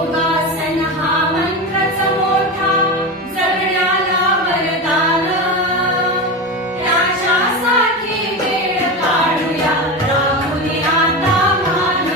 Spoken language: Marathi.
योगासन हा मंत्रच मोठा जगण्याला वरदान त्याच्यासाठी वेळ काढूया राहुया आता मान